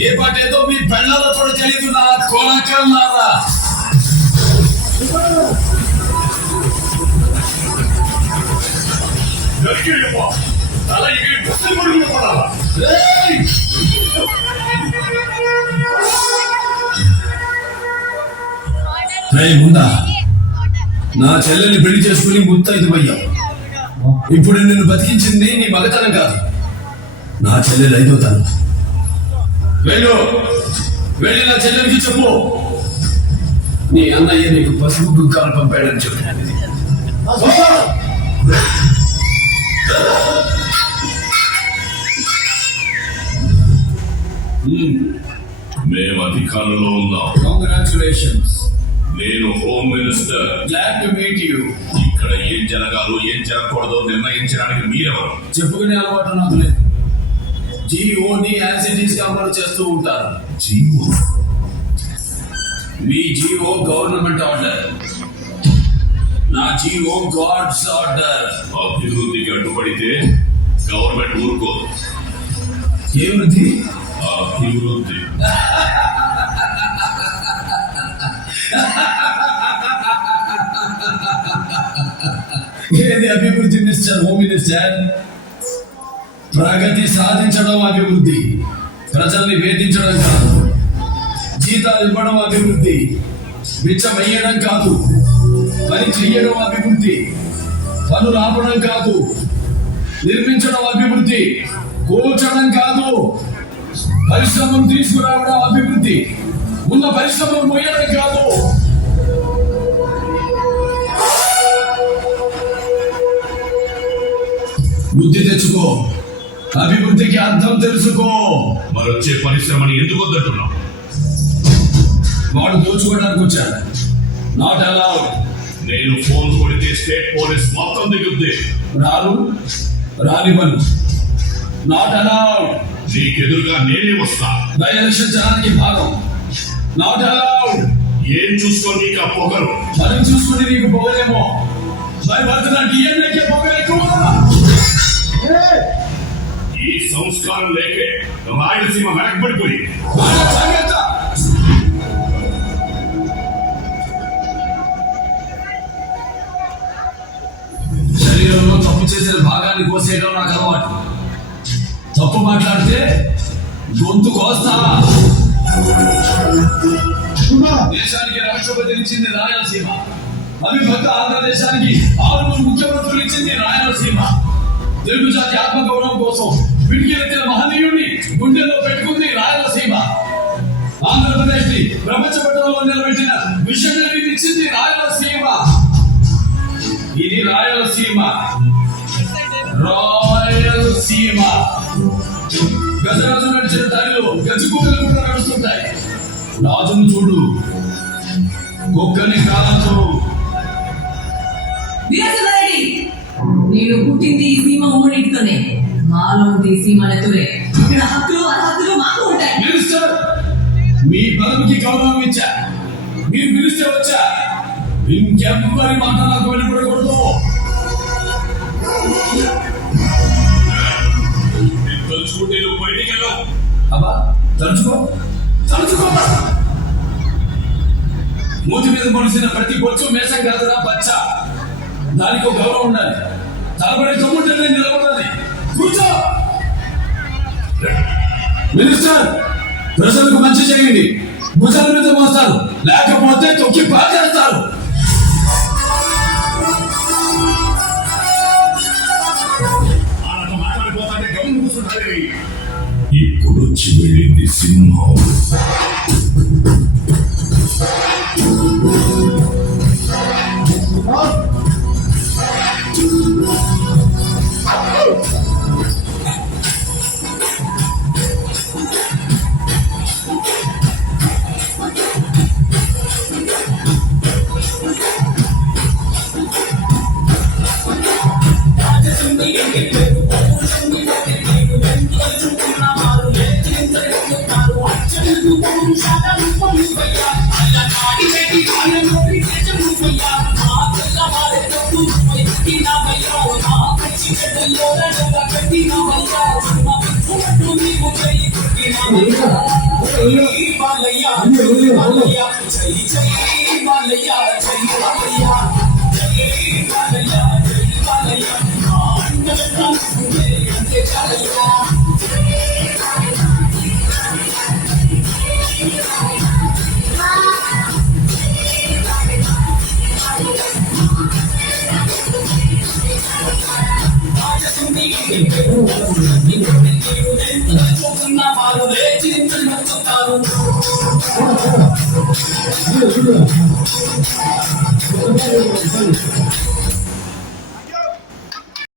ఏ పాట ఏదో మీ పెళ్ళాలో కూడా తెలియదు నా కొనకల్లారా. ముందా నా చెల్లెల్ని పెళ్లి చేసుకుని ముత్తైదు అయ్యావు. ఇప్పుడు నిన్ను బతికించింది నీ మగతనం కాదు, నా చెల్లెలు ఐదో తనం. వెళ్ళి నా చెల్లెలికి చెప్పు, నీ అన్నయ్య నీకు పసుపు దుఃఖాలు పంపాడని చెప్పు. మేము అధికారంలో ఉన్నాం. కంగ్రాచులేషన్స్. నేను home minister. Glad to meet you. ఇక్కడ ఏం జరగాలో ఏం జరగకూడదో నిర్ణయించడానికి మీరెవరు? చెప్పుకునే అలవాటు నాకు లేదు. జీఓని యాజ్ ఇట్ ఈస్ అమలు చేస్తూ ఉంటారు. జీవో? మీ జీఓ గవర్నమెంట్ ఆర్డర్, నా జీఓ గాడ్స్ ఆర్డర్. అభివృద్ధికి అడ్డుపడితే గవర్నమెంట్ ఊరుకోదు. ఏ వృద్ధి? అభివృద్ధి. ఏది అభివృద్ధి మిస్టర్ హోమ్ మినిస్టర్? ప్రగతి సాధించడం అభివృద్ధి, ప్రజల్ని వేధించడం కాదు. జీతాలు ఇవ్వడం అభివృద్ధి, బిచ్చం వేయడం కాదు. పని చెయ్యడం అభివృద్ధి, పనులు ఆపడం కాదు. నిర్మించడం అభివృద్ధి, కూల్చడం కాదు. పరిశ్రమను తీసుకురావడం అభివృద్ధి, ఉన్న పరిశ్రమను మోయడం కాదు. బుద్ధి తెచ్చుకో, అభివృద్ధికి అర్థం తెలుసుకో. మరొచ్చే పరిశ్రమని ఎందుకు వద్దంటున్నావు? వాడు దోచుకోవడానికి వచ్చాడు, నాట్ అలౌడ్. నేను ఫోన్ కొడితే స్టేట్ పోలీస్ మొత్తం దిగుద్ది. రానివ్వను, నాట్ అలౌడ్. నీకెదురుగా నేనే వస్తా. బై ఎలక్షన్ జనానికి భాగం, నాట్ అలౌడ్. ఏం చూసుకొని నీకు ఆ పొగరు? మనం చూసుకుని నీకు పొగలేమో, భయపడుతున్నా డిఎన్ఏకే పొగలు ఎక్కువ. ఈ సంస్కారం లేకే రాయలసీమ వెనకబడిపోయి. శరీరంలో తప్పు చేసిన భాగాన్ని కోసేయడం నాకు అలవాటు. తప్పు మాట్లాడితే గొంతు కోస్తా. దేశానికి రాష్ట్రపతి ఇచ్చింది రాయలసీమ, అవిభక్త ఆంధ్రదేశానికి 6 ముఖ్యమంత్రులు ఇచ్చింది రాయలసీమ. తెలుగు జాతి ఆత్మగౌరవం కోసం విడిగిరెత్తిన మహనీయుడిని గుండెల్లో పెట్టుకుంది రాయలసీమ. ఆంధ్రప్రదేశ్ ని ప్రపంచ పట్టణంలో నిలబెట్టిన మిషనరీని ఇచ్చింది రాయలసీమ. ఇది రాయలసీమ, రాయలసీమ. గజరాజు నడిచిన దారిలో గజకుక్కలు కూడా నడుస్తుంటాయి. రాజును చూడు, కుక్కని కాలంతో. నేను పుట్టింది ఈ సీమ ఉమ్మడితోనే, మాలో ఉంది సీమలతోనే. ఇక్కడ హక్కులు అర్హతలు మాకు ఉంటాయి. మినిస్టర్, మీ పదవికి గౌరవం ఇచ్చా, మీరు పిలిస్తే వచ్చా. ఇంకెవ్వరి మాట నాకు వెళ్ళకూడదు. తలుచుకుంటే నువ్వు బయటికి వెళ్ళావు. అబ్బా తలుచుకో. మూతి మీద పొడిసిన ప్రతి బొచ్చు మేసం కాదురా బచ్చ. దానికి ఒక గౌరవం ఉండాలి. తలపడి తమ్ముంటే నిలబడాలి. కూర్చో. మినిస్టర్, ప్రజలకు మంచి చేయండి, భుజాల మీద మోస్తారు, లేకపోతే తొక్కి పాచేస్తారు. ఇప్పుడు వచ్చి వెళ్ళింది సింహం.